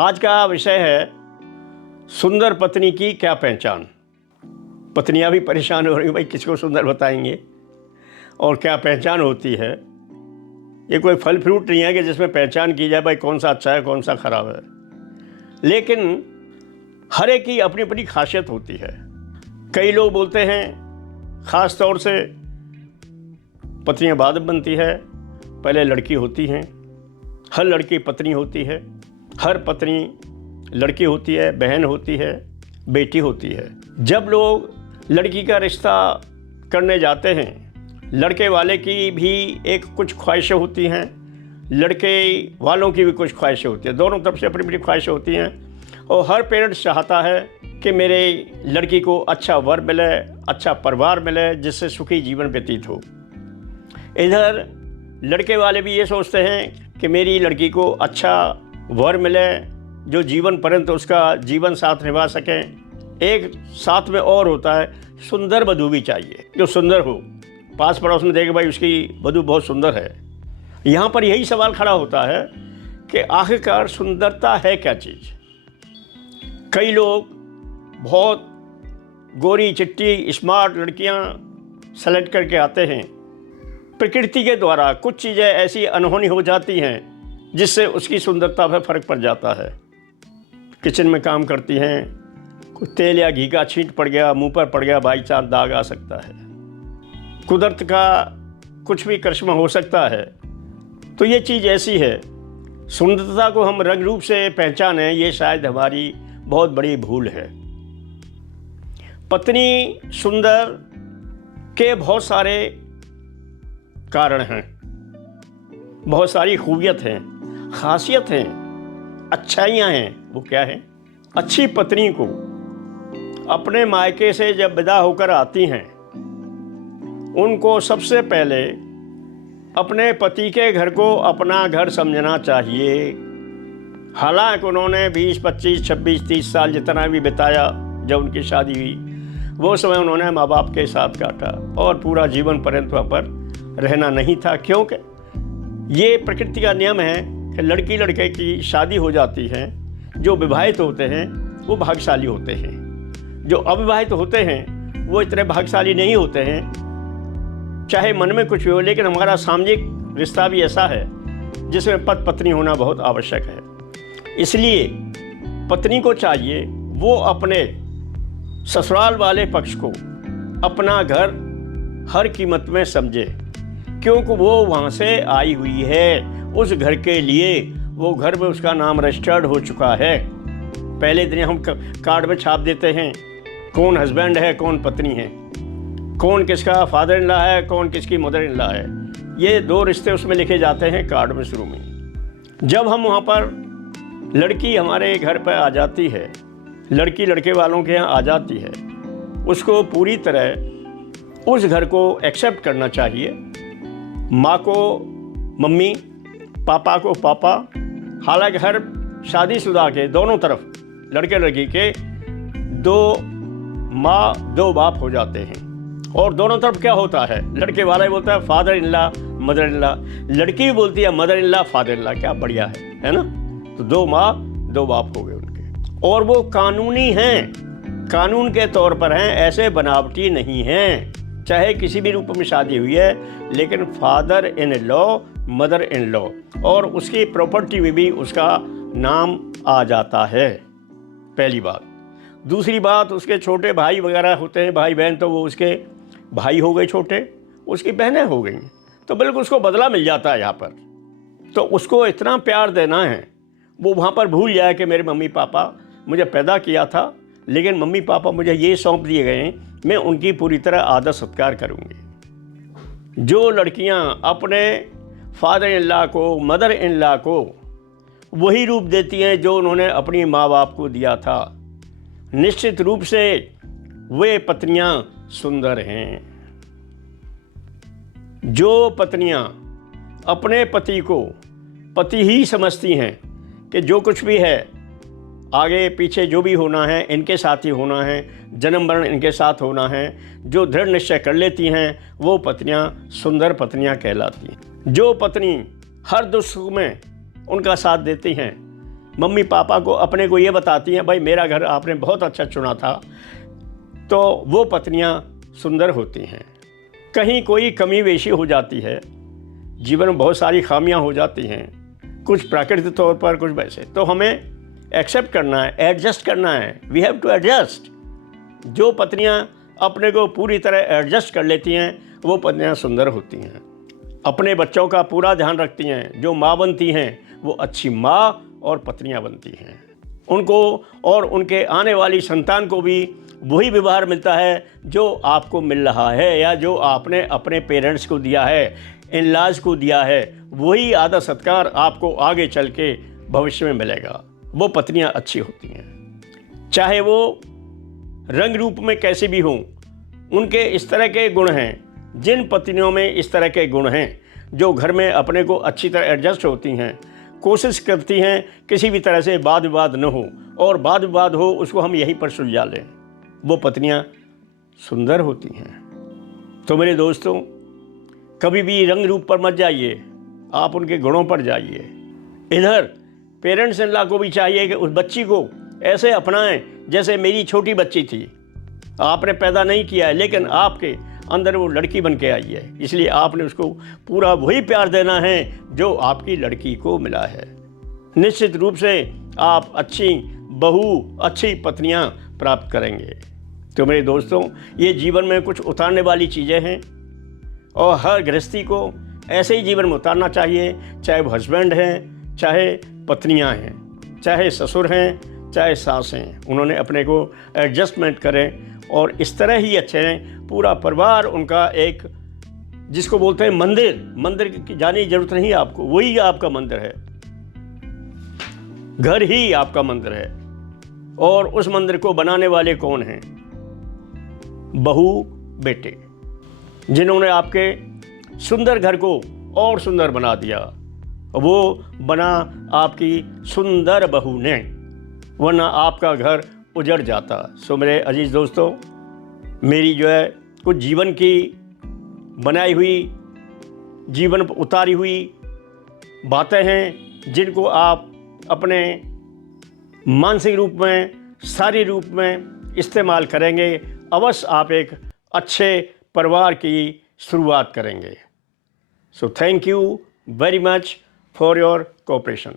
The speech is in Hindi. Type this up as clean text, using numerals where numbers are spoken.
आज का विषय है सुंदर पत्नी की क्या पहचान। पत्नियां भी परेशान हो रही हैं, भाई किसको सुंदर बताएंगे और क्या पहचान होती है। ये कोई फल फ्रूट नहीं है कि जिसमें पहचान की जाए भाई कौन सा अच्छा है कौन सा खराब है, लेकिन हर एक की अपनी अपनी खासियत होती है। कई लोग बोलते हैं ख़ास तौर से पत्नियां बाद में बनती है, पहले लड़की होती हैं। हर लड़की पत्नी होती है, हर पत्नी लड़की होती है, बहन होती है, बेटी होती है। जब लोग लड़की का रिश्ता करने जाते हैं, लड़के वाले की भी एक कुछ ख्वाहिशें होती हैं, लड़के वालों की भी कुछ ख्वाहिशें होती हैं। दोनों तरफ से अपनी अपनी ख्वाहिशें होती हैं और हर पेरेंट्स चाहता है कि मेरे लड़की को अच्छा वर मिले, अच्छा परिवार मिले, जिससे सुखी जीवन व्यतीत हो। इधर लड़के वाले भी ये सोचते हैं कि मेरी लड़की को अच्छा वर मिले जो जीवन पर्यंत उसका जीवन साथ निभा सकें। एक साथ में और होता है सुंदर वधू भी चाहिए, जो सुंदर हो, पास पड़ोस में देखे भाई उसकी वधू बहुत सुंदर है। यहाँ पर यही सवाल खड़ा होता है कि आखिरकार सुंदरता है क्या चीज़। कई लोग बहुत गोरी चिट्टी स्मार्ट लड़कियाँ सेलेक्ट करके आते हैं। प्रकृति के द्वारा कुछ चीज़ें ऐसी अनहोनी हो जाती हैं जिससे उसकी सुंदरता पर फर्क पड़ जाता है। किचन में काम करती हैं, कुछ तेल या घी का छींट पड़ गया, मुंह पर पड़ गया, बाई चांस दाग आ सकता है। कुदरत का कुछ भी करिश्मा हो सकता है। तो ये चीज़ ऐसी है, सुंदरता को हम रंग रूप से पहचानें, ये शायद हमारी बहुत बड़ी भूल है। पत्नी सुंदर के बहुत सारे कारण हैं, बहुत सारी खूबियत हैं, खासियत हैं, अच्छाइयाँ हैं। वो क्या है? अच्छी पत्नी को अपने मायके से जब विदा होकर आती हैं, उनको सबसे पहले अपने पति के घर को अपना घर समझना चाहिए। हालांकि उन्होंने 20, 25, 26, 30 साल जितना भी बिताया जब उनकी शादी हुई, वो समय उन्होंने माँ बाप के साथ काटा और पूरा जीवन पर्यंत वहाँ पर रहना नहीं था। क्योंकि ये प्रकृति का नियम है कि लड़की लड़के की शादी हो जाती है। जो विवाहित होते हैं वो भाग्यशाली होते हैं, जो अविवाहित होते हैं वो इतने भाग्यशाली नहीं होते हैं। चाहे मन में कुछ भी हो, लेकिन हमारा सामाजिक रिश्ता भी ऐसा है जिसमें पति पत्नी होना बहुत आवश्यक है। इसलिए पत्नी को चाहिए वो अपने ससुराल वाले पक्ष को अपना घर हर कीमत में समझे, क्योंकि वो वहाँ से आई हुई है। उस घर के लिए वो घर में उसका नाम रजिस्टर्ड हो चुका है। पहले दिन हम कार्ड में छाप देते हैं कौन हस्बैंड है, कौन पत्नी है, कौन किसका फादर इन लॉ है, कौन किसकी मदर इन लॉ है। ये 2 रिश्ते उसमें लिखे जाते हैं कार्ड में शुरू में। जब हम वहाँ पर लड़की हमारे घर पर आ जाती है, लड़की लड़के वालों के यहाँ आ जाती है, उसको पूरी तरह उस घर को एक्सेप्ट करना चाहिए। माँ को मम्मी, पापा को पापा। हालांकि हर शादीशुदा के दोनों तरफ लड़के लड़की के 2 माँ 2 बाप हो जाते हैं। और दोनों तरफ क्या होता है, लड़के वाला ही बोलता है father in law, mother in law, लड़की भी बोलती है mother in law, father in law. क्या बढ़िया है ना। तो 2 माँ 2 बाप हो गए उनके, और वो कानूनी हैं, कानून के तौर पर हैं, ऐसे बनावटी नहीं हैं। चाहे किसी भी रूप में शादी हुई है, लेकिन father in law, mother in law, और उसकी प्रॉपर्टी में भी उसका नाम आ जाता है। पहली बात। दूसरी बात, उसके छोटे भाई वगैरह होते हैं, भाई बहन, तो वो उसके भाई हो गए छोटे, उसकी बहनें हो गई, तो बिल्कुल उसको बदला मिल जाता है यहाँ पर। तो उसको इतना प्यार देना है, वो वहाँ पर भूल जाए कि मेरे मम्मी पापा मुझे पैदा किया था, लेकिन मम्मी पापा मुझे ये सौंप दिए गए हैं, मैं उनकी पूरी तरह आदर सत्कार करूँगी। जो लड़कियाँ अपने फादर इन लॉ को, मदर इन लॉ को वही रूप देती हैं जो उन्होंने अपनी माँ बाप को दिया था, निश्चित रूप से वे पत्नियाँ सुंदर हैं। जो पत्नियाँ अपने पति को पति ही समझती हैं कि जो कुछ भी है, आगे पीछे जो भी होना है इनके साथ ही होना है, जन्म मरण इनके साथ होना है, जो दृढ़ निश्चय कर लेती हैं, वो पत्नियां सुंदर पत्नियां कहलाती हैं। जो पत्नी हर दुख सुख में उनका साथ देती हैं, मम्मी पापा को अपने को ये बताती हैं, भाई मेरा घर आपने बहुत अच्छा चुना था, तो वो पत्नियां सुंदर होती हैं। कहीं कोई कमी बेशी हो जाती है, जीवन में बहुत सारी खामियां हो जाती हैं, कुछ प्राकृतिक तौर पर, कुछ वैसे, तो हमें एक्सेप्ट करना है, एडजस्ट करना है। We have to adjust. जो पत्नियां अपने को पूरी तरह एडजस्ट कर लेती हैं वो पत्नियां सुंदर होती हैं, अपने बच्चों का पूरा ध्यान रखती हैं। जो माँ बनती हैं वो अच्छी माँ और पत्नियां बनती हैं। उनको और उनके आने वाली संतान को भी वही व्यवहार मिलता है जो आपको मिल रहा है, या जो आपने अपने पेरेंट्स को दिया है, इन-लॉज को दिया है, वही आदर सत्कार आपको आगे चल के भविष्य में मिलेगा। वो पत्नियां अच्छी होती हैं, चाहे वो रंग रूप में कैसे भी हों। उनके इस तरह के गुण हैं, जिन पत्नियों में इस तरह के गुण हैं, जो घर में अपने को अच्छी तरह एडजस्ट होती हैं, कोशिश करती हैं किसी भी तरह से वाद विवाद न हो, और वाद विवाद हो उसको हम यहीं पर सुलझा लें, वो पत्नियां सुंदर होती हैं। तो मेरे दोस्तों, कभी भी रंग रूप पर मत जाइए, आप उनके गुणों पर जाइए। इधर पेरेंट्स इन लॉ को भी चाहिए कि उस बच्ची को ऐसे अपनाएं जैसे मेरी छोटी बच्ची थी। आपने पैदा नहीं किया है, लेकिन आपके अंदर वो लड़की बन के आई है, इसलिए आपने उसको पूरा वही प्यार देना है जो आपकी लड़की को मिला है। निश्चित रूप से आप अच्छी बहू, अच्छी पत्नियां प्राप्त करेंगे। तो मेरे दोस्तों, ये जीवन में कुछ उतारने वाली चीज़ें हैं, और हर गृहस्थी को ऐसे ही जीवन में उतारना चाहिए, चाहे वो हस्बैंड हैं, चाहे पत्नियां हैं, चाहे ससुर हैं, चाहे सास हैं। उन्होंने अपने को एडजस्टमेंट करें और इस तरह ही अच्छे रहें। पूरा परिवार उनका एक, जिसको बोलते हैं मंदिर की जाने की जरूरत नहीं आपको, वही आपका मंदिर है। घर ही आपका मंदिर है, और उस मंदिर को बनाने वाले कौन हैं? बहू बेटे, जिन्होंने आपके सुंदर घर को और सुंदर बना दिया। वो बना आपकी सुंदर बहू ने, वरना आपका घर उजड़ जाता। सो मेरे अजीज दोस्तों, मेरी जो है कुछ जीवन की बनाई हुई, जीवन पर उतारी हुई बातें हैं, जिनको आप अपने मानसिक रूप में, शारीरिक रूप में इस्तेमाल करेंगे, अवश्य आप एक अच्छे परिवार की शुरुआत करेंगे। So thank you very much for your cooperation.